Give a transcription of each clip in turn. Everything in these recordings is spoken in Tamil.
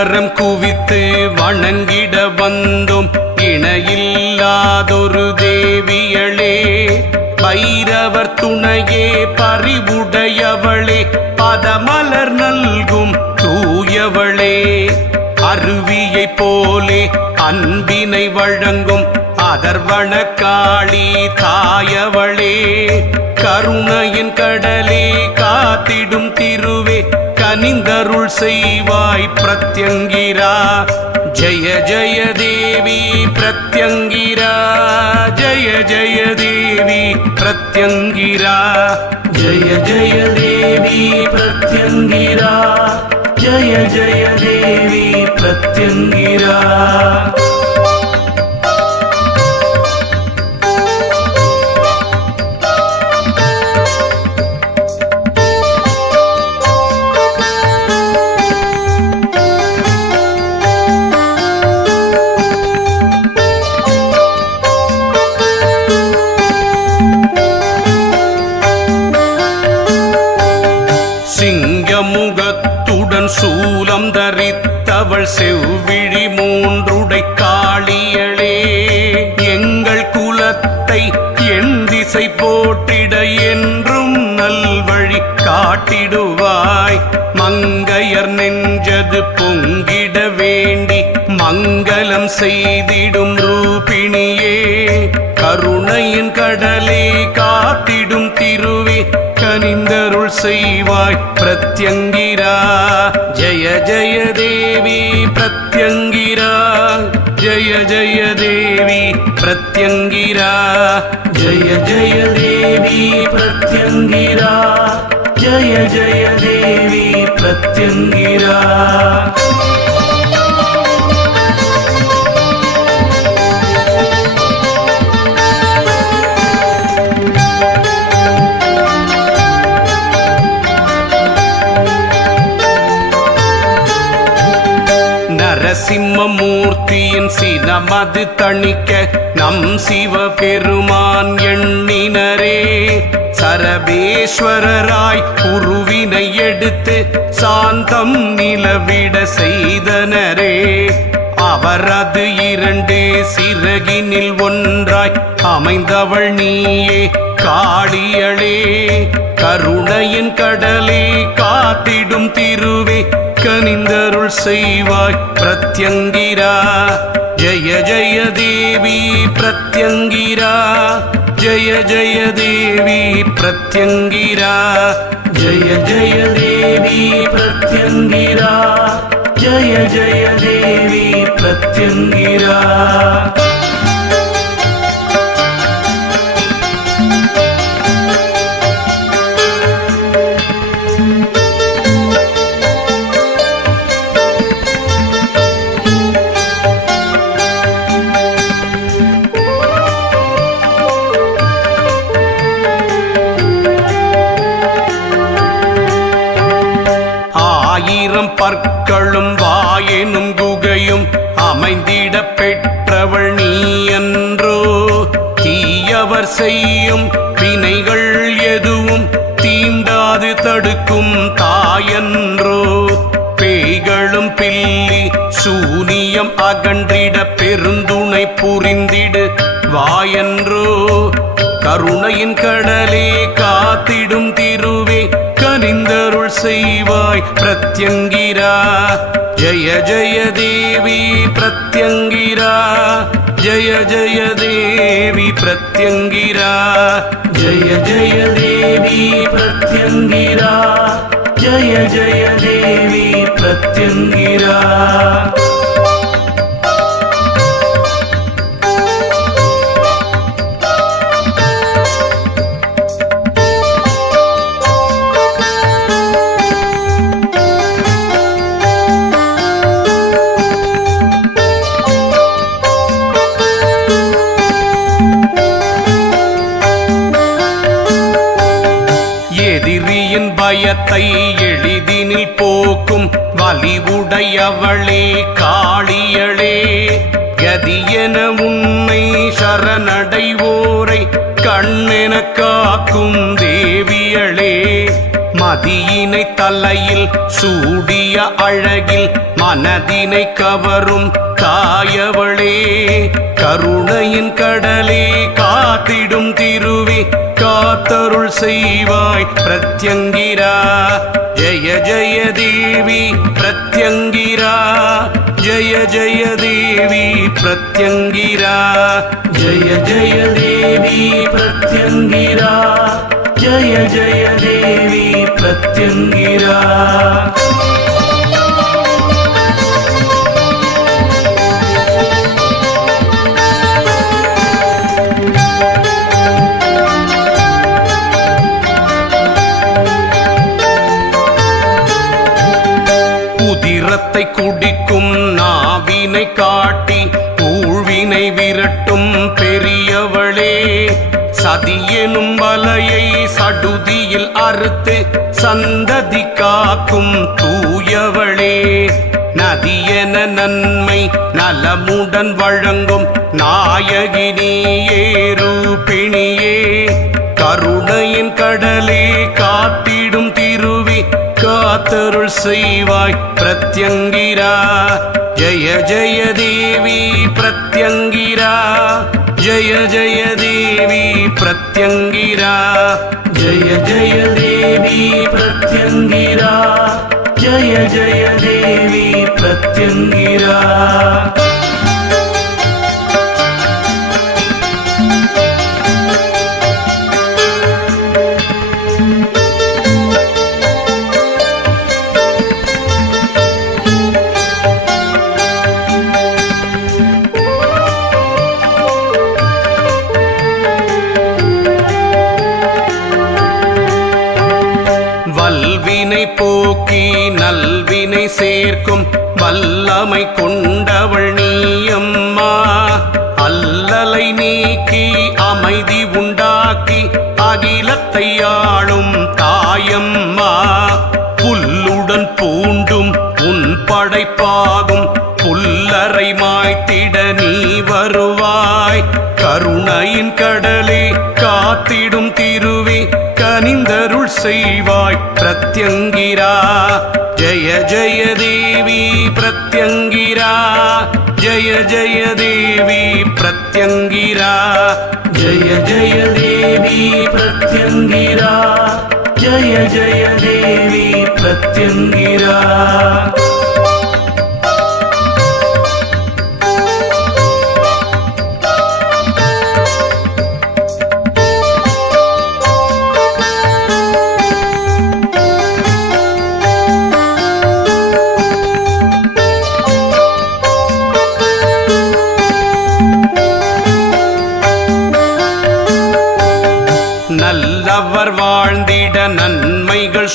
கரம் குவித்து வணங்கிட வந்தோம் இணையில்லாதொரு தேவியளே பைரவர் துணையே பறிவுடையவளே பதமலர் நல்கும் தூயவளே அருவியை போலே அன்பினை வழங்கும் அதர்வண காளி தாயவளே கருணையின் கடலே காத்திடும் திருவே கனிந்தருள் செய்வாய் பிரத்யங்கிரா. ஜய ஜய தேவி பிரத்யங்கிரா. ஜய ஜய தேவி பிரத்யங்கிரா. ஜய ஜய தேவி பிரத்யங்கிரா. ஜய ஜய தேவி பிரத்யங்கிரா. காட்டிடுவாய். மங்கையர் நெஞ்சது பொங்கிட வேண்டி மங்களம் செய்திடும் ரூபிணியே. கருணையின் கடலே காத்திடும் திருவே கனிந்தருள் செய்வாய் பிரத்யங்கிரா. ஜய ஜய தேவி பிரத்யங்கிரா. ஜய ஜய தேவி பிரத்யங்கிரா. ஜய ஜய தேவி பிரத்யங்கிரா. ஜெய ஜெய தேவி பிரத்யங்கிரா. நரசிம்மமூர்த்தியின் சினமது தணிக்க நம் சிவபெருமான் எண்ண சரபேஸ்வரராய் உருவினை எடுத்து சாந்தம் நிலவிட செய்தனரே. அவரது இரண்டு சிறகினில் ஒன்றாய் அமைந்தவள் நீயே காளியளே. கருணையின் கடலே காத்திடும் திருவே கனிந்தருள் செய்வாய் பிரத்யங்கிரா. ஜய ஜய தேவி பிரத்யங்கிரா. ஜய ஜய தேவி பிரத்யங்கிரா. ஜய ஜய தேவி பிரத்யங்கிரா. ஜய ஜய தேவி பிரத்யங்கிரா. தடுக்கும் தாயன்றோ பேய்களும் பில்லி சூனியம் அகன்றிட பெருந்துணை புரிந்திடு வாயன்றோ. கருணையின் கடலே காத்திடும் திருவே கனிந்தருள் செய்வாய் பிரத்யங்கிரா. ஜய ஜய தேவி பிரத்யங்கிரா. ஜய ஜய தேவி பிரத்யங்கிரா. ஜய ஜய தேவி பிரத்யங்கிரா. ஜய ஜய தேவி பிரத்யங்கிரா. அவளே காளியளே கதியென உன்னை சரணடைவோரை கண்ணென காக்கும் தேவியளே. மதியினை தலையில் சூடிய அழகில் மனதினை கவரும் தாயவளே. கருணையின் கடலே காத்திடும் திருவே காத்தருள் செய்வாய் பிரத்யங்கிரா. ஜெய ஜெய தேவி பிரத்யங்கிரா தேவி பிரத்யங்கிரா. ஜெய ஜெய தேவி பிரத்யங்கிரா. ஜெய ஜெய தேவி பிரத்யங்கிரா குடிக்கும் நாவினை காட்டி ஊழ்வினை விரட்டும் பெரியவளே. சதியெனும் வலையை சடுதியில் அறுத்து சந்ததி காக்கும் தூயவளே. நதியென நன்மை நலமுடன் வழங்கும் நாயகினியே ரூபிணியே கருணையின் கடலே காத்திடும் காத்தருள் செய்வாய் பிரத்யங்கிரா. ஜய ஜய தேவி பிரத்யங்கிரா. ஜய ஜய தேவி பிரத்யங்கிரா. ஜய ஜய தேவி பிரத்யங்கிரா. ஜய ஜய தேவி பிரத்யங்கிரா. சேர்க்கும் வல்லமை கொண்டவள் நீயம்மா. அல்லலை நீக்கி அமைதி உண்டாக்கி அகிலத்தை ஆளும் தாயம்மா. புல்லுடன் பூண்டும் உன் படைப்பாகும் புல்லறை மாய்த்திட நீ வருவாய். கருணையின் கடலே காத்திடும் திருவே கனிந்தருள் செய்வாய். பிரத்யங்கிரா ஜெய ஜெய தேவி பிரத்யங்கிரா ஜெய ஜெய தேவி பிரத்யங்கிரா ஜெய ஜெய தேவி பிரத்யங்கிரா ஜெய ஜெய தேவி பிரத்யங்கிரா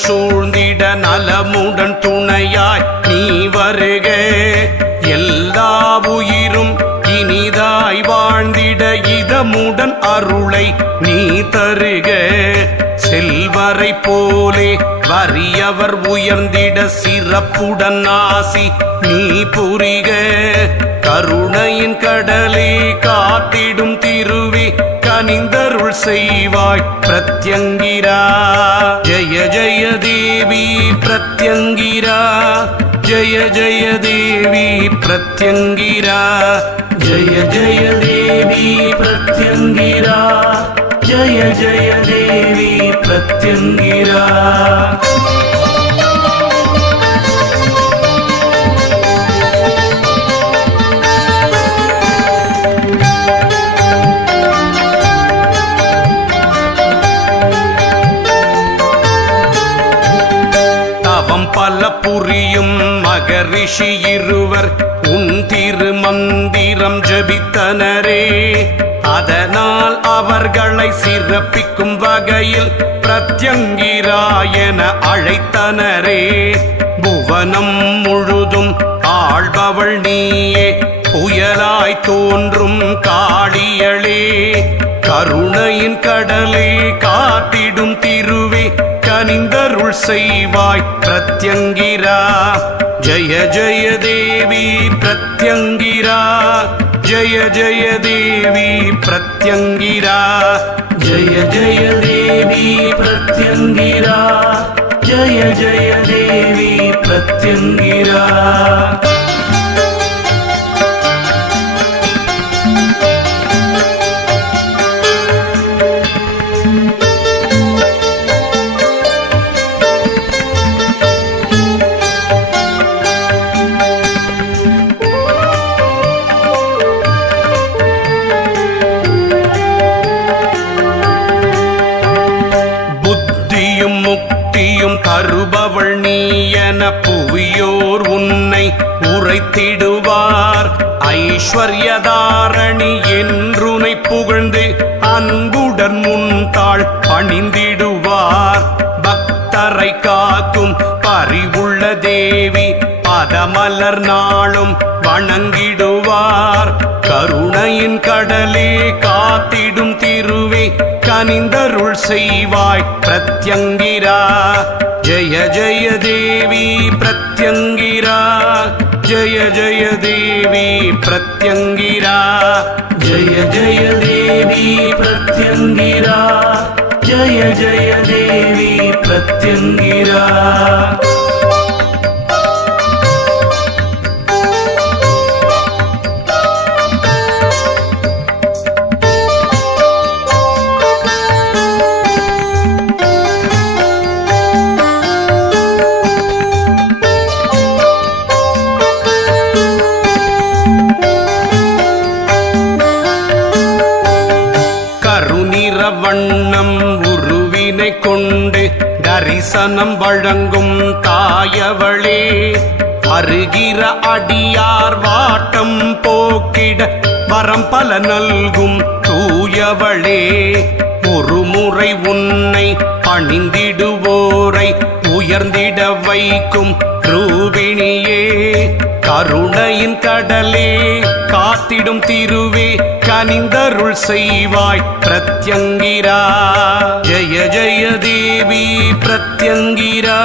சூழ்ந்திட நலமுடன் துணையாய் நீ வருக. எல்லா உயிரும் இனிதாய் வாழ்ந்திட இதமுடன் அருளை நீ தருக. செல்வரை போலே வறியவர் உயர்ந்திட சிறப்புடன் ஆசி நீ புரிக. கருணையின் கடலே செய்வாய் பிரத்யங்கிரா. ஜய ஜய தேவி பிரத்யங்கிரா. ஜய ஜய தேவி பிரத்யங்கிரா. ஜய ஜய தேவி பிரத்யங்கிரா. ஜய ஜய தேவி பிரத்யங்கிரா. அவர் உன் திருமந்திரம் ஜபித்தனரே. அதனால் அவர்களை சிறப்பிக்கும் வகையில் பிரத்யங்கிராயன அழைத்தனரே. புவனம் முழுதும் ஆள்பவள் நீயே புயலாய் தோன்றும் காளியளே. கருணையின் கடலே காத்திடும் திருவே அணிந்தருள் செய்வாய் பிரத்யங்கிரா. ஜய ஜய தேவி பிரத்யங்கிரா. ஜய ஜய தேவி பிரத்யங்கிரா. ஜய ஜய தேவி பிரத்யங்கிரா. ஜய ஜய தேவி பிரத்யங்கிரா. என புவியோர் உன்னை உரைத்திடுவார். ஐஸ்வர்யதாரணி என்றுனை புகழ்ந்து அன்புடன் முன்தாள் பணிந்திடுவார். பக்தரை காக்கும் பறிவுள்ள தேவி பதமலர் நாளும் வணங்கிடுவார். கருணையின் கடலே காத்திடும் திருவே கனிந்தருள் செய்வாய் பிரத்யங்கிரா. ஜெய ஜெய தேவி பிரத்யங்கிரா ஜெய ஜெய தேவி பிரத்யங்கிரா ஜெய ஜெய தேவி பிரத்யங்கிரா ஜெய ஜெய தேவி பிரத்யங்கிரா. தரிசனம் வழங்கும் தாயவளே அருகிற அடியார் வாட்டம் போக்கிட வரம் பல நல்கும் தூயவளே ஒரு முறை உன்னை பணிந்திடுவோரை உயர்ந்திட வைக்கும் ரூபிணியே கருணையின் கடலே காத்திடும் திருவே கனிந்தருள் செய்வாய் பிரத்யங்கிரா. ஜய ஜய தேவி பிரத்யங்கிரா.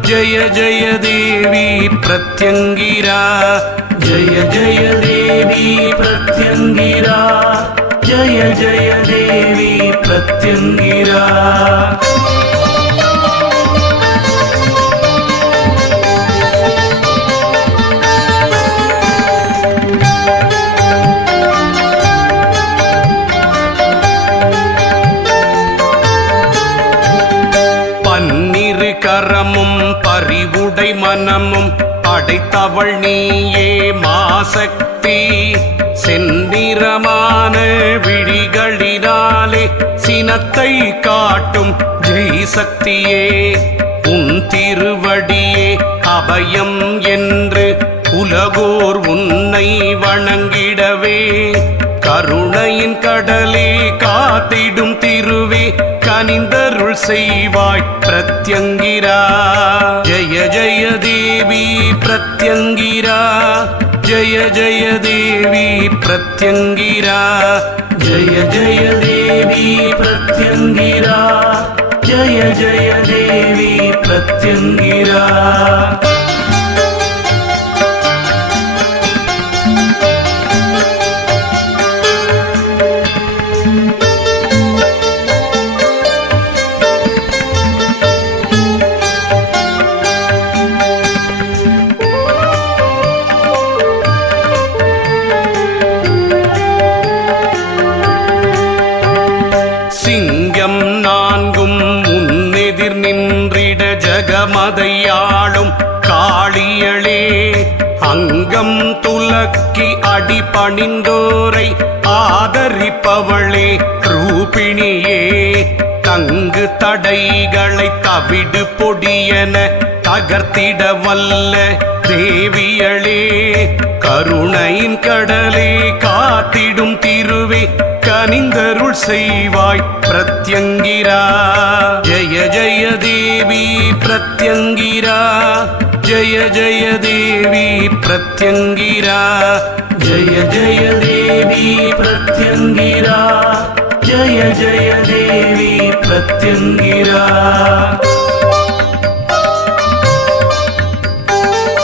ஜய ஜய தேவி பிரத்யங்கிரா. ஜய ஜய தேவி பிரத்யங்கிரா. ஜெய ஜெய தேவி பிரத்யங்கிரா. படைத்தவள் நீயே மாசக்தி செந்நிறமான விழிகளினாலே சினத்தை காட்டும் ஜெய் சக்தியே உன் திருவடியே அபயம் என்று உலகோர் உன்னை வணங்கிடவே கருணையின் கடலே காத்திடும் திருவே கனிந்தருள் செய்வாய் பிரத்யங்கிரா. ஜய ஜய தேவி பிரத்யங்கிரா. ஜய ஜய தேவி பிரத்யங்கிரா. ஜய ஜய தேவி பிரத்யங்கிரா. ஜய ஜய தேவி பிரத்யங்கிரா. அங்கம் துலக்கி அடி பணிந்தோரை ஆதரிப்பவளே ரூபிணியே. தங்கு தடைகளை தவிடு பொடியன தகர்த்திட வல்ல தேவியளே. கருணையின் கடலே காத்திடும் திருவே கனிந்தருள் செய்வாய் பிரத்யங்கிரா. ஜெய ஜெய தேவி பிரத்யங்கிரா. ஜய ஜய தேவி பிரத்யங்கிரா. ஜய ஜய தேவி பிரத்யங்கிரா. ஜய ஜய தேவி பிரத்யங்கிரா.